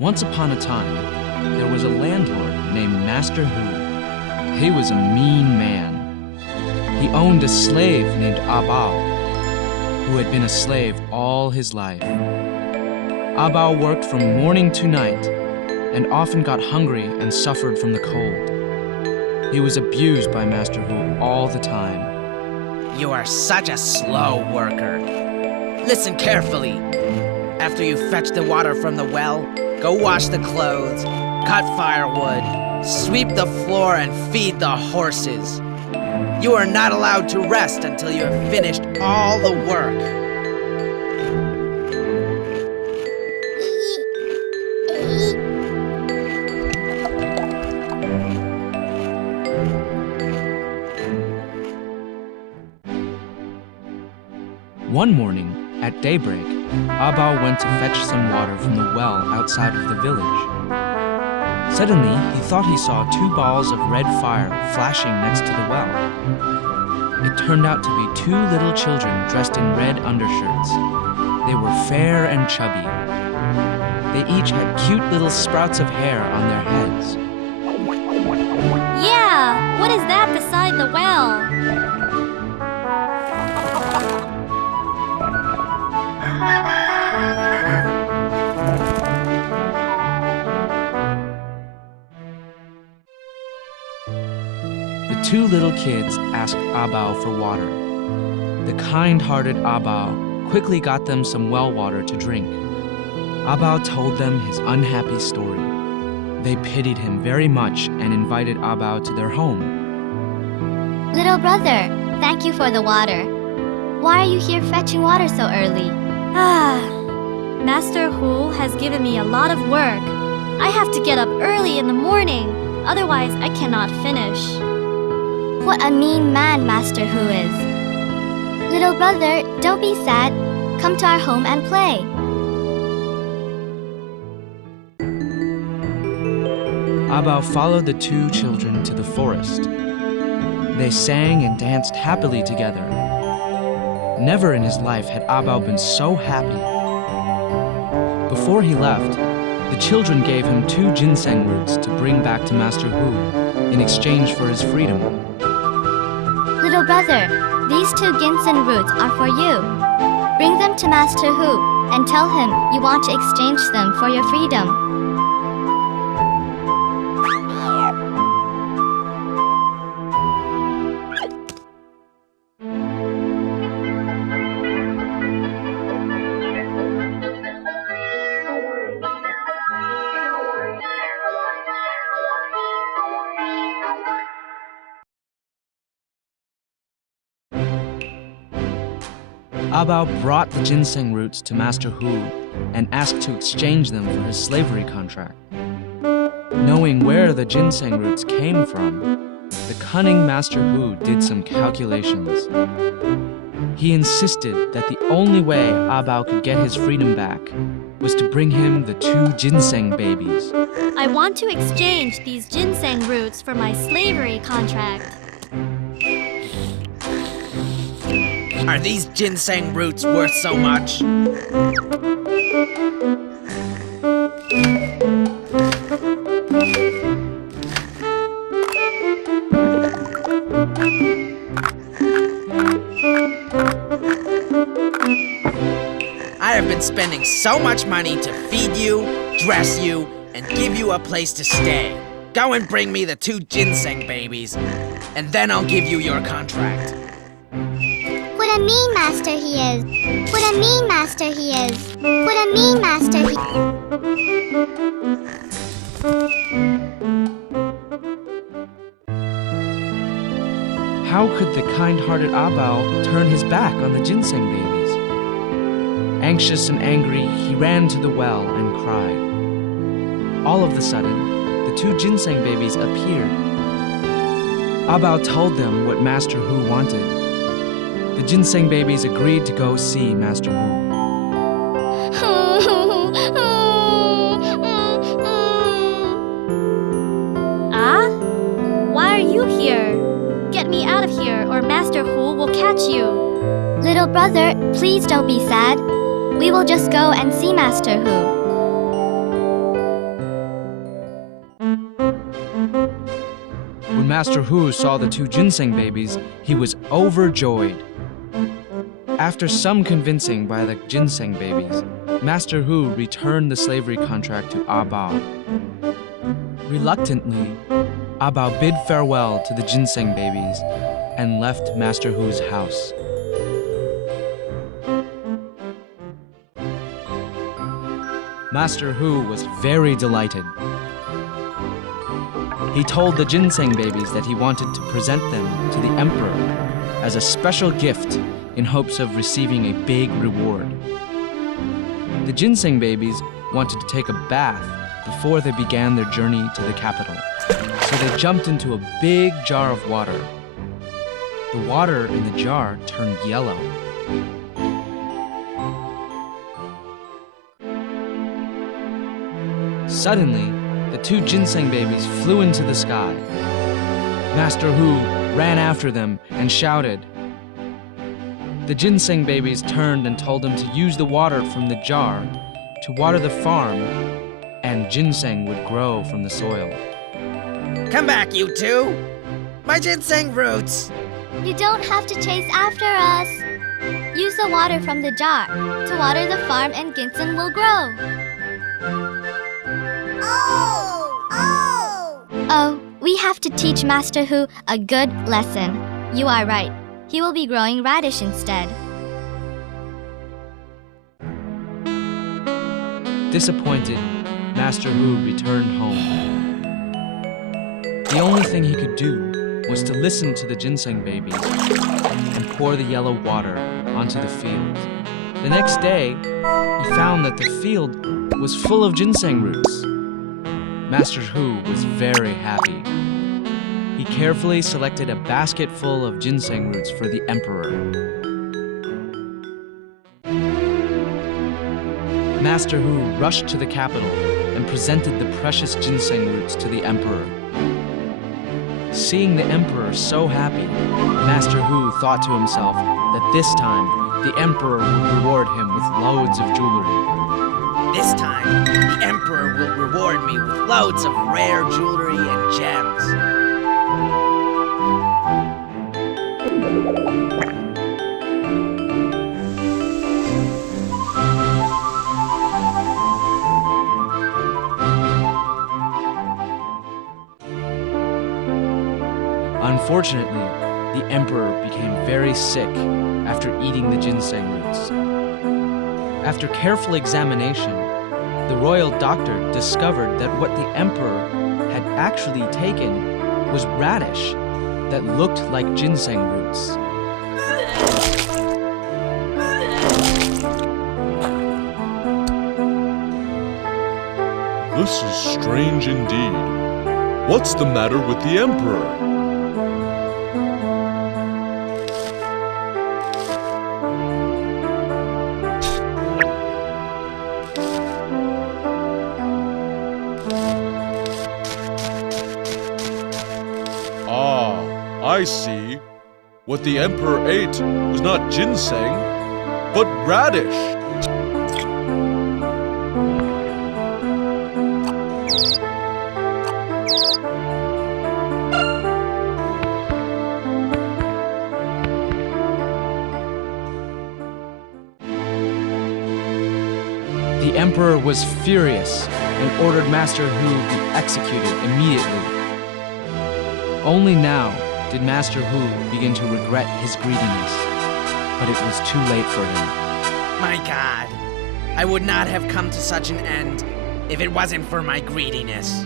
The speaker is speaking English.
Once upon a time, there was a landlord named Master Hu. He was a mean man. He owned a slave named Abao, who had been a slave all his life. Abao worked from morning to night and often got hungry and suffered from the cold. He was abused by Master Hu all the time. You are such a slow worker. Listen carefully. After you fetch the water from the well, go wash the clothes, cut firewood, sweep the floor, and feed the horses. You are not allowed to rest until you have finished all the work. One morning, at daybreak, Abao went to fetch some water from the well outside of the village. Suddenly, he thought he saw two balls of red fire flashing next to the well. It turned out to be two little children dressed in red undershirts. They were fair and chubby. They each had cute little sprouts of hair on their heads. Yeah, what is that beside the well? The two little kids asked Abao for water. The kind-hearted Abao quickly got them some well water to drink. Abao told them his unhappy story. They pitied him very much and invited Abao to their home. Little brother, thank you for the water. Why are you here fetching water so early? Master Hu has given me a lot of work. I have to get up early in the morning, otherwise I cannot finish. What a mean man Master Hu is. Little brother, don't be sad. Come to our home and play. Abao followed the two children to the forest. They sang and danced happily together. Never in his life had Abao been so happy. Before he left, the children gave him 2 ginseng roots to bring back to Master Hu in exchange for his freedom. Little brother, these 2 ginseng roots are for you. Bring them to Master Hu and tell him you want to exchange them for your freedom. Abao brought the ginseng roots to Master Hu and asked to exchange them for his slavery contract. Knowing where the ginseng roots came from, the cunning Master Hu did some calculations. He insisted that the only way Abao could get his freedom back was to bring him the 2 ginseng babies. I want to exchange these ginseng roots for my slavery contract. Are these ginseng roots worth so much? I have been spending so much money to feed you, dress you, and give you a place to stay. Go and bring me the 2 ginseng babies, and then I'll give you your contract. What a mean master he is! What a mean master he is! What a mean master he How could the kind-hearted Abao turn his back on the ginseng babies? Anxious and angry, he ran to the well and cried. All of a sudden, the 2 ginseng babies appeared. Abao told them what Master Hu wanted. The ginseng babies agreed to go see Master Hu. Why are you here? Get me out of here or Master Hu will catch you. Little brother, please don't be sad. We will just go and see Master Hu. When Master Hu saw the two ginseng babies, he was overjoyed. After some convincing by the ginseng babies, Master Hu returned the slavery contract to Ah Bao. Reluctantly, Ah Bao bid farewell to the ginseng babies and left Master Hu's house. Master Hu was very delighted. He told the ginseng babies that he wanted to present them to the emperor as a special gift in hopes of receiving a big reward. The ginseng babies wanted to take a bath before they began their journey to the capital, so they jumped into a big jar of water. The water in the jar turned yellow. Suddenly, the two ginseng babies flew into the sky. Master Hu ran after them and shouted. The ginseng babies turned and told him to use the water from the jar to water the farm, and ginseng would grow from the soil. Come back, you two! My ginseng roots! You don't have to chase after us. Use the water from the jar to water the farm and ginseng will grow. Oh, we have to teach Master Hu a good lesson. You are right. He will be growing radish instead. Disappointed, Master Hu returned home. The only thing he could do was to listen to the ginseng babies and pour the yellow water onto the field. The next day, he found that the field was full of ginseng roots. Master Hu was very happy. He carefully selected a basket full of ginseng roots for the emperor. Master Hu rushed to the capital and presented the precious ginseng roots to the emperor. Seeing the emperor so happy, Master Hu thought to himself that this time the emperor would reward him with loads of jewelry. This time, the emperor will reward me with loads of rare jewelry and gems. Unfortunately, the emperor became very sick after eating the ginseng roots. After careful examination, the royal doctor discovered that what the emperor had actually taken was radish that looked like ginseng roots. This is strange indeed. What's the matter with the emperor? I see. What the emperor ate was not ginseng, but radish. The emperor was furious and ordered Master Hu be executed immediately. Only now did Master Hu begin to regret his greediness, but it was too late for him. My God, I would not have come to such an end if it wasn't for my greediness.